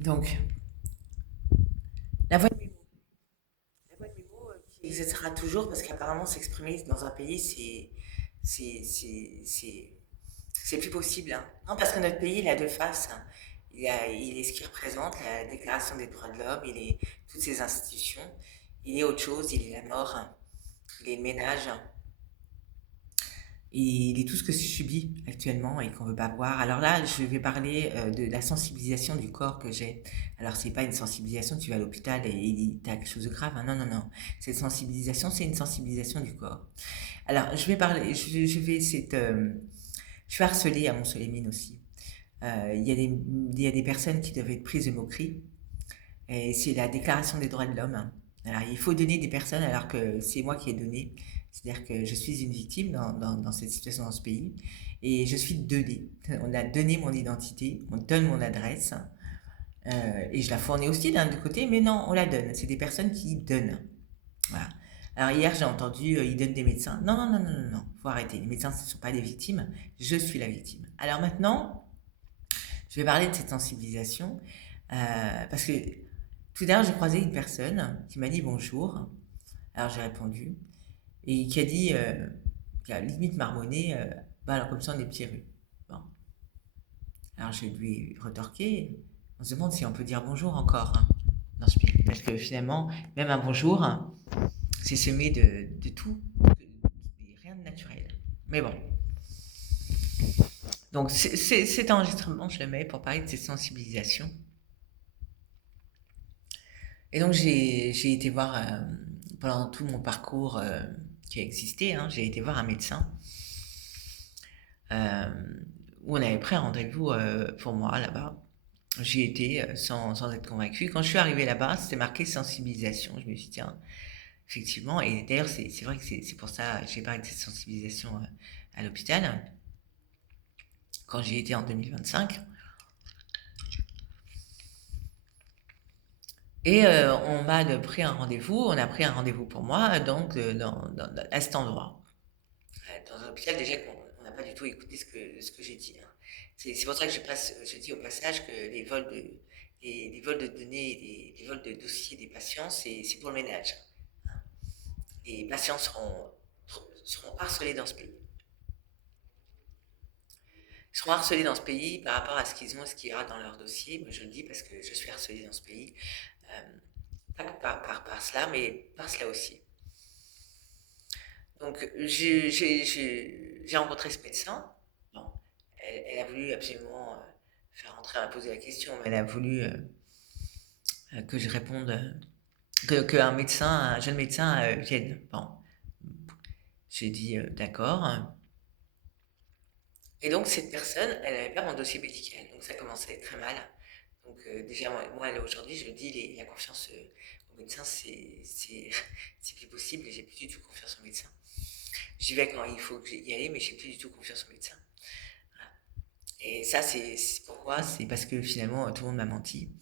Donc, la voix de Mémo. La voix de Mémo qui existera toujours parce qu'apparemment s'exprimer dans un pays, c'est, c'est, c'est, c'est plus possible, hein. Non, parce que notre pays, il a deux faces, hein. Il est ce qu'il représente, la Déclaration des droits de l'homme, il est toutes ces institutions. Il est autre chose, il est la mort, hein. Il est le ménage, hein. Et il est tout ce que je subis actuellement et qu'on veut pas voir. Alors là, je vais parler de la sensibilisation du corps que j'ai. Alors c'est pas une sensibilisation, tu vas à l'hôpital et t'as quelque chose de grave, hein. Non, non, non. Cette sensibilisation, c'est une sensibilisation du corps. Alors je vais parler, je vais harceler à Montsolémine aussi. Il y a des personnes qui doivent être prises de moquerie. Et c'est la Déclaration des droits de l'homme, hein. Alors, il faut donner des personnes alors que c'est moi qui ai donné. C'est-à-dire que je suis une victime dans cette situation dans ce pays. Et je suis donnée. On a donné mon identité, on donne mon adresse. Et je la fournis aussi d'un autre côté, mais non, on la donne. C'est des personnes qui donnent. Voilà. Alors hier, j'ai entendu, ils donnent des médecins. Non, non, non, non, non, non, faut arrêter. Les médecins, ce ne sont pas des victimes. Je suis la victime. Alors maintenant, je vais parler de cette sensibilisation. Parce que tout à l'heure, j'ai croisé une personne qui m'a dit bonjour. Alors j'ai répondu. Et qui a dit, qui a limite marmonné, bah alors comme ça on est petits rues. Bon. Alors je lui ai retorqué. On se demande si on peut dire bonjour encore, hein, dans ce pays. Parce que finalement, même un bonjour, hein, c'est semé de tout, rien de naturel. Mais bon. Donc cet enregistrement, je le mets pour parler de cette sensibilisation. Et donc j'ai été voir, pendant tout mon parcours qui a existé, hein, j'ai été voir un médecin euh, où on avait pris un rendez-vous pour moi là-bas. J'y étais sans être convaincue. Quand je suis arrivée là-bas, c'était marqué sensibilisation. Je me suis dit, tiens, effectivement, et d'ailleurs c'est vrai que c'est pour ça que j'ai parlé de cette sensibilisation à l'hôpital, quand j'y étais en 2025. Et on m'a pris un rendez-vous, on a pris un rendez-vous pour moi, donc à cet endroit. Dans un hôpital, déjà qu'on n'a pas du tout écouté ce que j'ai dit, hein. C'est pour ça que je dis au passage que les vols de données, les vols de dossiers des patients, c'est pour le ménage, hein. Les patients seront harcelés dans ce pays. Ils seront harcelés dans ce pays par rapport à ce qu'ils ont et ce qu'il y aura dans leur dossier. Moi, je le dis parce que je suis harcelée dans ce pays. Euh, Pas que par cela, mais par cela aussi. Donc, j'ai rencontré ce médecin. Bon, elle a voulu absolument faire rentrer, elle m'a posé la question, mais elle a voulu que je réponde, qu'un médecin, un jeune médecin vienne. Bon, j'ai dit d'accord. Et donc, cette personne, elle n'avait pas mon dossier médical. Donc, ça commençait très mal. Donc, déjà, moi là, aujourd'hui, je le dis, la confiance au médecin, c'est plus possible. J'ai plus du tout confiance au médecin. J'y vais quand il faut que y aller, mais j'ai plus du tout confiance au médecin. Voilà. Et ça, c'est pourquoi? C'est parce que finalement, tout le monde m'a menti.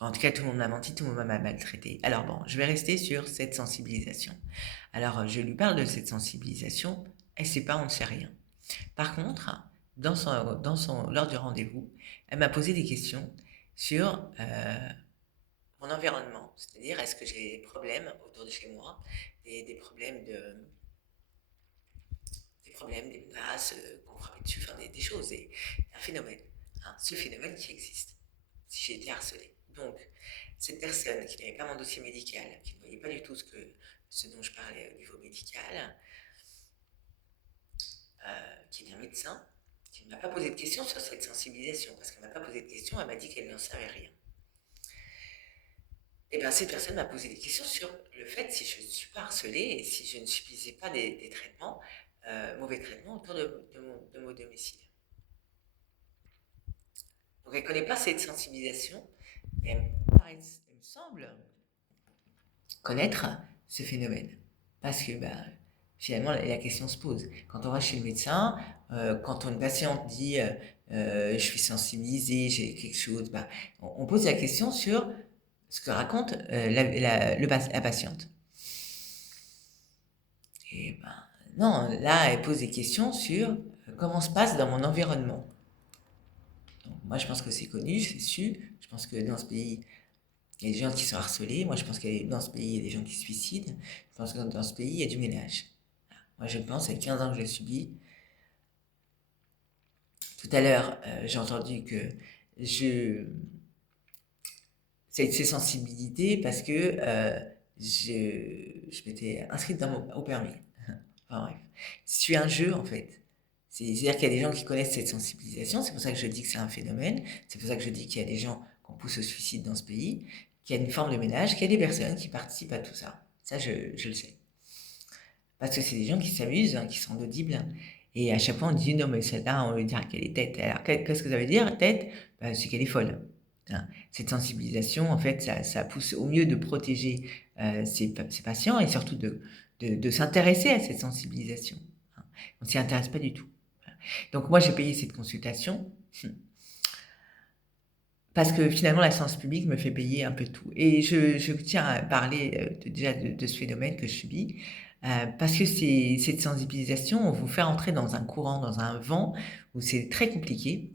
En tout cas, tout le monde m'a menti, tout le monde m'a maltraité. Alors bon, je vais rester sur cette sensibilisation. Alors, je lui parle de cette sensibilisation, elle sait pas, on ne sait rien. Par contre, lors du rendez-vous, elle m'a posé des questions sur mon environnement. C'est-à-dire, est-ce que j'ai des problèmes autour de chez moi, des problèmes des menaces, qu'on me frappait dessus, enfin des choses, un phénomène, hein, ce phénomène qui existe, si j'ai été harcelée. Donc, cette personne qui n'avait pas mon dossier médical, qui ne voyait pas du tout ce dont je parlais au niveau médical, qui est un médecin, qui ne m'a pas posé de questions sur cette sensibilisation, parce qu'elle ne m'a pas posé de questions, elle m'a dit qu'elle n'en savait rien. Et bien, cette personne m'a posé des questions sur le fait si je ne suis pas harcelée et si je ne subissais pas des traitements, mauvais traitements autour de mon domicile. Donc elle ne connaît pas cette sensibilisation, mais elle me semble connaître ce phénomène. Parce que bah, finalement, la question se pose. Quand on va chez le médecin, quand une patiente dit je suis sensibilisée, j'ai quelque chose, bah, on pose la question sur ce que raconte la patiente. Et ben non, là, elle pose des questions sur comment se passe dans mon environnement. Moi, je pense que c'est connu, c'est su. Je pense que dans ce pays, il y a des gens qui sont harcelés. Moi, je pense que dans ce pays, il y a des gens qui se suicident. Je pense que dans ce pays, il y a du ménage. Moi, je pense, ça fait 15 ans que je le subis. Tout à l'heure, j'ai entendu que je... c'est sensibilité parce que je m'étais inscrite au permis. Enfin bref. C'est un jeu, en fait. C'est-à-dire qu'il y a des gens qui connaissent cette sensibilisation. C'est pour ça que je dis que c'est un phénomène. C'est pour ça que je dis qu'il y a des gens qu'on pousse au suicide dans ce pays, qu'il y a une forme de ménage, qu'il y a des personnes qui participent à tout ça. Ça, je le sais. Parce que c'est des gens qui s'amusent, hein, qui sont audibles, hein. Et à chaque fois, on dit non, mais celle-là, on veut dire qu'elle est tête. Alors, qu'est-ce que ça veut dire, tête? Ben, c'est qu'elle est folle, hein. Cette sensibilisation, en fait, ça pousse au mieux de protéger ses patients et surtout de s'intéresser à cette sensibilisation, hein. On ne s'y intéresse pas du tout. Donc, moi, j'ai payé cette consultation parce que finalement, la science publique me fait payer un peu tout. Et je tiens à parler déjà de ce phénomène que je subis, parce que cette sensibilisation, on vous fait entrer dans un courant, dans un vent où c'est très compliqué.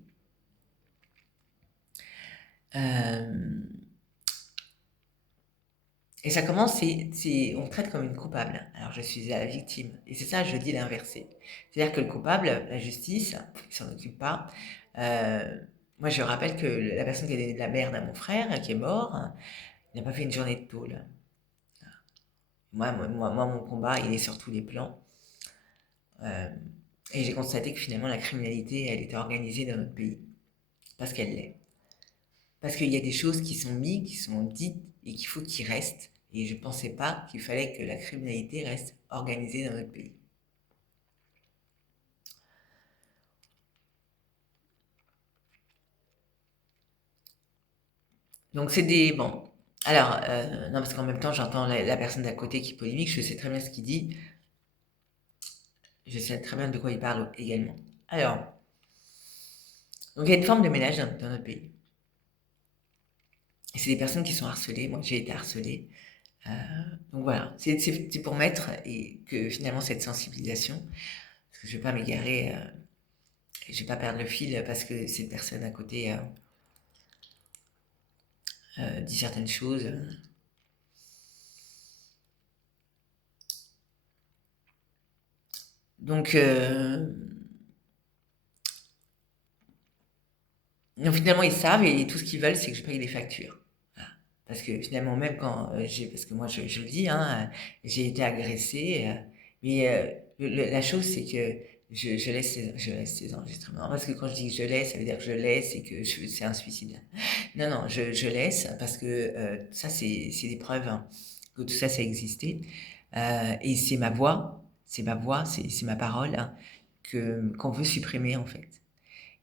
Euh, et ça commence, on me traite comme une coupable. Alors je suis la victime. Et c'est ça, je dis l'inversé. C'est-à-dire que le coupable, la justice, il s'en occupe pas. Euh, Moi, je rappelle que la personne qui a donné de la merde à mon frère, qui est mort, il n'a pas fait une journée de tôle. Moi, mon combat, il est sur tous les plans. Euh, et j'ai constaté que finalement, la criminalité, elle était organisée dans notre pays. Parce qu'elle l'est. Parce qu'il y a des choses qui sont mises, qui sont dites et qu'il faut qu'ils restent. Et je ne pensais pas qu'il fallait que la criminalité reste organisée dans notre pays. Donc c'est des... Bon. Alors, non, parce qu'en même temps, j'entends la personne d'à côté qui polémique, je sais très bien ce qu'il dit, je sais très bien de quoi il parle également. Alors, donc il y a une forme de ménage dans notre pays. Et c'est des personnes qui sont harcelées. Moi, j'ai été harcelée. Euh, donc voilà, c'est pour mettre et que finalement cette sensibilisation, parce que je ne vais pas m'égarer, je ne vais pas perdre le fil parce que cette personne à côté dit certaines choses. Donc, donc finalement ils savent et tout ce qu'ils veulent c'est que je paye les factures. Voilà. Parce que finalement même quand parce que moi je le dis, hein, j'ai été agressée, mais la chose c'est que je laisse ces enregistrements. Parce que quand je dis que je laisse, ça veut dire que je laisse et que c'est un suicide. Non, non, je laisse parce que ça, c'est des preuves, hein, que tout ça, ça existait. Et c'est ma voix, c'est ma parole, hein, qu'on veut supprimer en fait.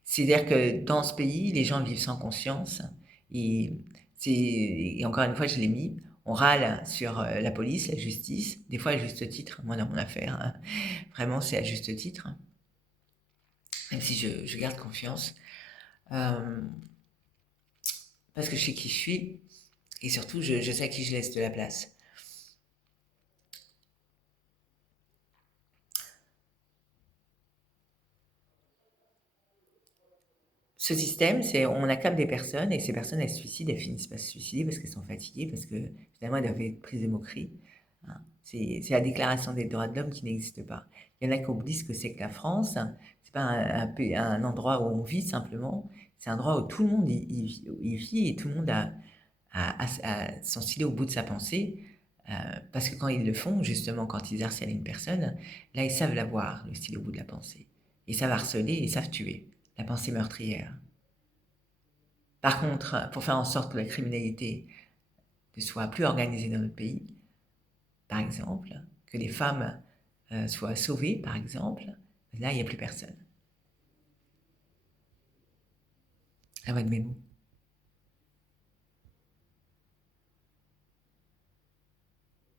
C'est-à-dire que dans ce pays, les gens vivent sans conscience. Et, et encore une fois, je l'ai mis, on râle sur la police, la justice, des fois à juste titre, moi dans mon affaire, hein. Vraiment c'est à juste titre, hein, même si je garde confiance. Euh, Parce que je sais qui je suis, et surtout je sais à qui je laisse de la place. Ce système, c'est on accable des personnes et ces personnes elles se suicident, elles finissent par se suicider parce qu'elles sont fatiguées, parce que finalement elles doivent être prises de moquerie, hein. C'est la déclaration des droits de l'homme qui n'existe pas. Il y en a qui oublient ce que c'est que la France, hein. C'est pas un endroit où on vit simplement, c'est un endroit où tout le monde y vit et tout le monde a son stylo au bout de sa pensée. Parce que quand ils le font, justement quand ils harcèlent une personne, là ils savent l'avoir, le stylo au bout de la pensée. Ils savent harceler, ils savent tuer. La pensée meurtrière. Par contre, pour faire en sorte que la criminalité ne soit plus organisée dans notre pays, par exemple, que les femmes soient sauvées, par exemple, là, il n'y a plus personne. À votre mémo.